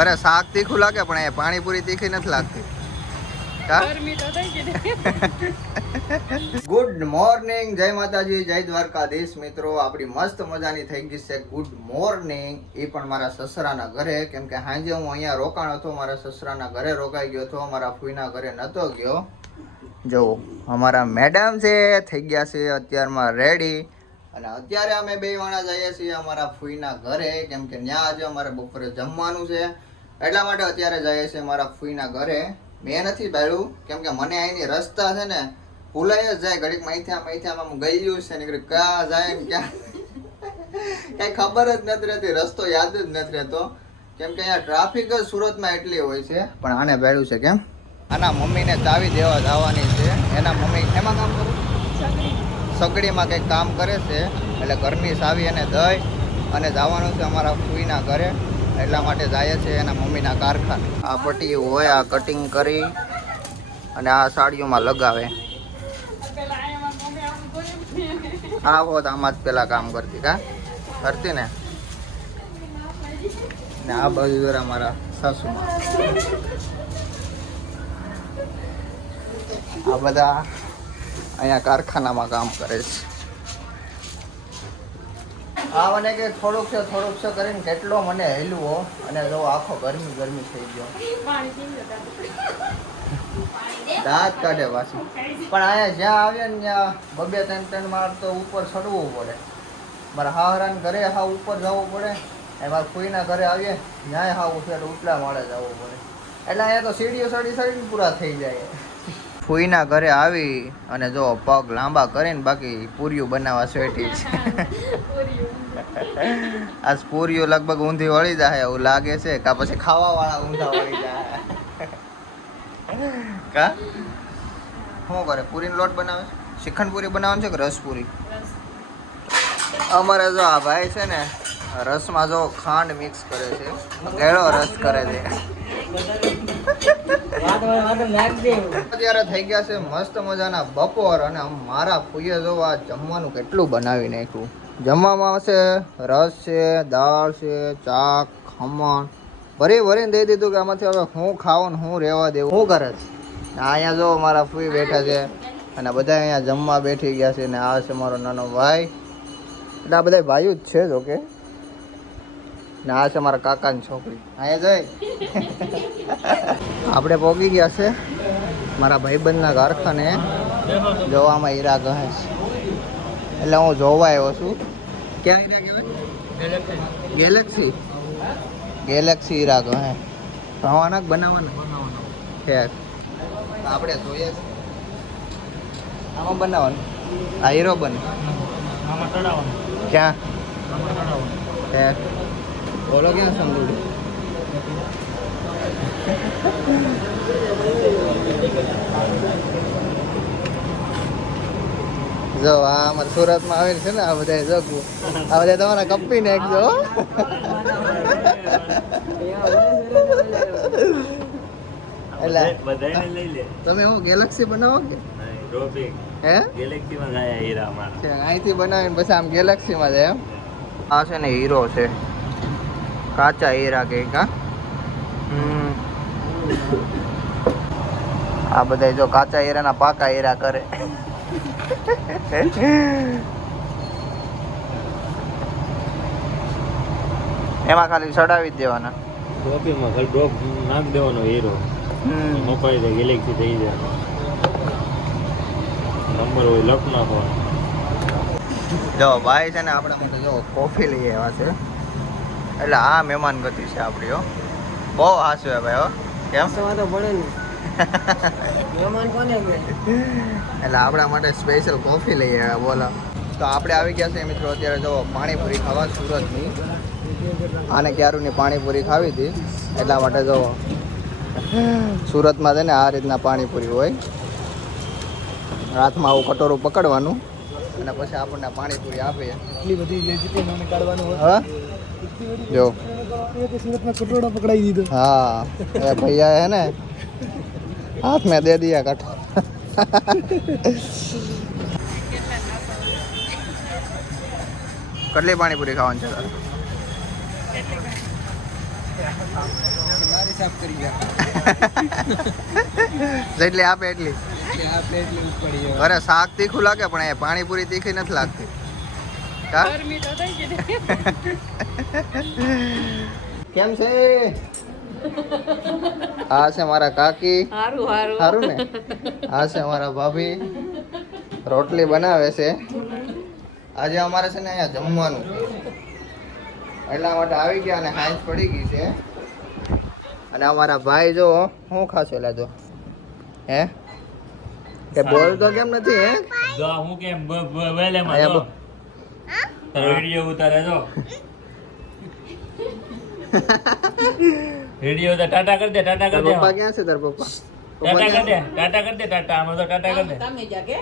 અરે શાક તીખું લાગે પણ એ પાણીપુરી તીખી નથી લાગતી. ગુડ મોર્નિંગ, જય માતાજી, જય દ્વારકાધીશ. મિત્રો આપણી મસ્ત મજાની થઈ ગઈ છે ગુડ મોર્નિંગ, એ પણ મારા સસરાના ઘરે. કેમ કે સાંજે હું અહીંયા રોકાણ હતો, મારા સસરાના ઘરે રોકાઈ ગયો હતો, મારા ફૂઈના ઘરે નતો ગયો. જો અમારા મેડમ છે થઈ ગયા છે અત્યારમાં રેડી, અને અત્યારે અમે બે વાણા જઈએ છીએ અમારા ફૂઈના ઘરે. કેમ કે ત્યાં આજે અમારે બપોરે જમવાનું છે, એટલા માટે અત્યારે જઈએ છીએ મારા ફૂઈના ઘરે. મેં નથી ભાડ્યું કેમ કે મને અહીંની રસ્તા છે ને ભૂલાઈ જ જાય, ઘડીક મૈથામાં ગયું છે ને ક્યાં જાય ને ક્યાં કઈ ખબર જ નથી રહેતી, રસ્તો યાદ જ નથી રહેતો. કેમ કે અહીંયા ટ્રાફિક જ સુરતમાં એટલી હોય છે. પણ આને ભાડ્યું છે કેમ, આના મમ્મીને ચાવી દેવા જવાની છે. એના મમ્મી એમાં કામ કરે, સગડીમાં કંઈક કામ કરે છે, એટલે ઘરની ચાવી એને દઈ અને જવાનું છે અમારા ફૂઈના ઘરે. એટલા માટે જાય છે એના મમ્મીના કારખાને. આ પટ્ટી હોય આ કટિંગ કરી અને આ સાડીઓમાં લગાવે. હા હોત આમાં જ પેલા કામ કરતી કા કરતી ને આ બાજુ જરા મારા સાસુમાં. આ બધા અહીંયા કારખાનામાં કામ કરે છે. આ મને કે થોડુંક છે કરીને કેટલો મને હેલવો, અને જો આખો ગરમી થઈ ગયો, દાંત કાઢે પાછી. પણ અહીંયા જ્યાં આવ્યા ને ત્યાં 2-3 માળ તો ઉપર ચડવું પડે. મારા હાહરાને ઘરે હા ઉપર જવું પડે, એ મારા ફૂઈના ઘરે આવીએ ન્યાય હા ઉઠે ઉપલા માળે જવું પડે. એટલે અહીંયા તો સીડીઓ ચડીને પૂરા થઈ જાય. ફૂઈના ઘરે આવી અને જો પગ લાંબા કરીને બાકી પૂરીઓ બનાવવા સ્વેટી છે. આજ પૂરીઓ લગભગ ઊંધી વળી જાય એવું લાગે છે, કા પછી ખાવા વાળા ઊંધા વળી જાય કા શું કરે? પૂરીનો લોટ બનાવે છે, શ્રીખંડ પૂરી બનાવવાનું છે કે રસ પૂરી? અમારે જો આ ભાઈ છે ને રસમાં જો ખાંડ મિક્સ કરે છે, ગેળો રસ કરે છે. અત્યારે થઈ ગયા છે મસ્ત મજાના બપોર, અને મારા ફૂઈએ જો આ જમવાનું કેટલું બનાવી નાખ્યું. જમવામાં છે રસ છે, દાળ છે, ચાક, ખમણ ભરીને દઈ દીધું કે આમાંથી હવે હું ખાવું ને હું રહેવા દેવું. શું કરે છે? અહીંયા જો મારા ફૂઈ બેઠા છે અને બધા અહીંયા જમવા બેઠી ગયા છે. ને આ છે મારો નાનો ભાઈ, એટલે આ બધા ભાઈઓ જ છે જોકે. ને આ છે મારા કાકાની છોકરી. અહીંયા જઈ આપણે પહોંચી ગયા છે મારા ભાઈબંધના કારખાને. જોવામાં હીરા કહે છે, એટલે હું જોવા આવ્યો છું. ક્યાં હીરા કહેવાય? ગેલેક્સી હીરા કહે. ભણવાના કે બનાવવાના છે? આપણે જોઈએ છે આમાં બનાવવાનું. આ હીરો બને ક્યાં? બોલો ક્યાં સમજું? જો આ અમારે સુરતમાં આવેલ છે ને આ બધા જગવું, આ બધા તમારા કંપની નાખજો. એટલે તમે હું ગેલેક્સી બનાવો કે અહીંથી બનાવીને પછી આમ ગેલેક્સીમાં જાય એમ? આ છે ને હીરો છે, કાચા હીરા કે કા. આ બધા જો કાચા હીરાના પાકા હીરા કરે. એમાં ખાલી ચડાવી જ દેવાના, ડ્રોપીમાં ખાલી ડ્રોપ નાખ દેવાનો હીરો, મોકલી દે ગેલેક્સી થઈ જાય. નંબર હોય લખ નાખવાનો. જો ભાઈ છે ને આપણા માટે જો કોફી લઈ આવ્યા છે, એટલે આ મહેમાન ગતિ છે આપણી. હો બહુ હાસ્યું હે ભાઈ. હો કેમ તો પડે ને મહેમાન કોને એટલે આપણા માટે સ્પેશિયલ કોફી લઈ આવ્યા. બોલો તો આપણે આવી ગયા છે મિત્રો અત્યારે જો પાણીપુરી ખાવા સુરતની. આને ક્યારુની પાણીપુરી ખાવી હતી, એટલા માટે જો સુરતમાં છે ને આ રીતના પાણીપુરી હોય. હાથમાં આવું કટોરું પકડવાનું અને પછી આપણને પાણીપુરી આપે. એટલી બધી કાઢવાનું હા જો કટોરા પકડાઈ દીધો. હા એ ભૈયા હે ને હાથ મેં દે દિયા કટ. કેટલી પાણીપુરી ખાવાની છે તારે? દારી સાફ કરી ગયા જેટલી આપે એટલી આપણે એટલી પડી જાય અરે શાક તીખું લાગે પણ એ પાણીપુરી તીખી નથી લાગતી કા કેમ છે આ છે મારા કાકી સારું ને આ છે અમારા ભાભી રોટલી બનાવે છે આજે અમારે છે ને અહીંયા જમવાનું છે એટલા માટે આવી ગયા અને હાંજ પડી ગઈ છે અને અમારા ભાઈ જો શું ખાશે લાજો હે કે બોલતો કેમ નથી હે જો હું કેમ વેલેમાં જો તારો વિડિયો ઉતારે જો વિડિયો ઉતાર ટાટા કર દે ટાટા કર દે પપ્પા ક્યાં છે તાર પપ્પા ટાટા કર દે ટાટા કર દે ટાટા આમાં તો ટાટા કર દે તમે જા કે